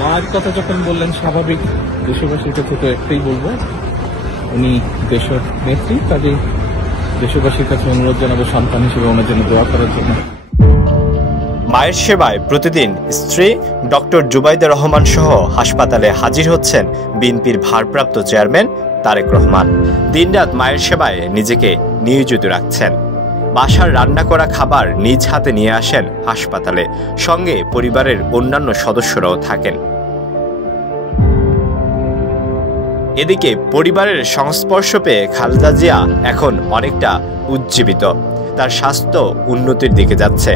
মায়ের কথা যখন বললেন, স্বাভাবিক দেশবাসীর কাছে তো একটাই বলবো, উনি দেশের নেত্রী, কাজেই দেশবাসীর কাছে অনুরোধ জানাবো সন্তান হিসেবে ওনার জন্য দোয়া করার জন্য। মায়ের সেবায় প্রতিদিন স্ত্রী ডক্টর জুবাইদা রহমান সহ হাসপাতালে হাজির হচ্ছেন বিএনপির ভারপ্রাপ্ত চেয়ারম্যান তারেক রহমান। দিনরাত মায়ের সেবায় নিজেকে নিয়োজিত রাখছেন। বাসার রান্না করা খাবার নিজ হাতে নিয়ে আসেন হাসপাতালে, সঙ্গে পরিবারের অন্যান্য সদস্যরাও থাকেন। এদিকে পরিবারের সংস্পর্শ পেয়ে খালেদা জিয়া এখন অনেকটা উজ্জীবিত। তার স্বাস্থ্য উন্নতির দিকে যাচ্ছে।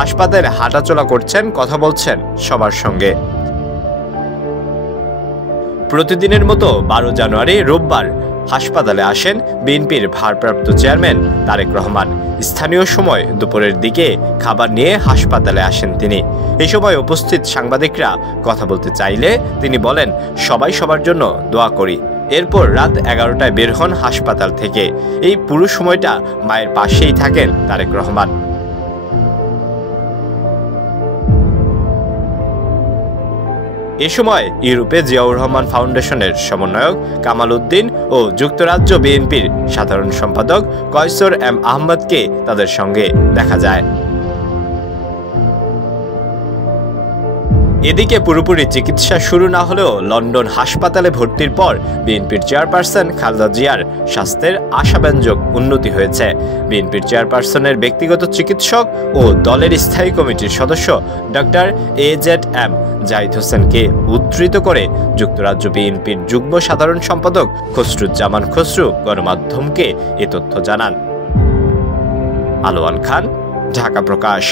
হাসপাতালে হাঁটাচলা করছেন, কথা বলছেন সবার সঙ্গে। প্রতিদিনের মতো 12 জানুয়ারি রোববার হাসপাতালে আসেন বিএনপির ভারপ্রাপ্ত চেয়ারম্যান তারেক রহমান। স্থানীয় সময় দুপুরের দিকে খাবার নিয়ে হাসপাতালে আসেন তিনি। এই সময় উপস্থিত সাংবাদিকরা কথা বলতে চাইলে তিনি বলেন, সবাই সবার জন্য দোয়া করি। এরপর রাত 11টায় বের হন হাসপাতাল থেকে। এই পুরো সময়টা মায়ের পাশেই থাকেন তারেক রহমান। এ সময় ইউরোপে জিয়াউর রহমান ফাউন্ডেশনের সমন্বয়ক কামাল উদ্দিন ও যুক্তরাজ্য বিএনপির সাধারণ সম্পাদক কয়সর এম আহমদকে তাদের সঙ্গে দেখা যায়। এদিকে পুরোপুরি চিকিৎসা শুরু না হলেও লন্ডন হাসপাতালে ভর্তির পর বিএনপির চেয়ারপারসন খালেদা জিয়ার স্বাস্থ্যের আশাব্যঞ্জক উন্নতি হয়েছে। বিএনপির চেয়ারপারসনের ব্যক্তিগত চিকিৎসক ও দলের স্থায়ী কমিটির সদস্য ডক্টর AZM জাহিদ হোসেনকে উদ্ধৃত করে যুক্তরাজ্য বিএনপির যুগ্ম সাধারণ সম্পাদক খসরুজ্জামান খসরু গণমাধ্যমকে এ তথ্য জানান। আলোয়ান খান, ঢাকা প্রকাশ।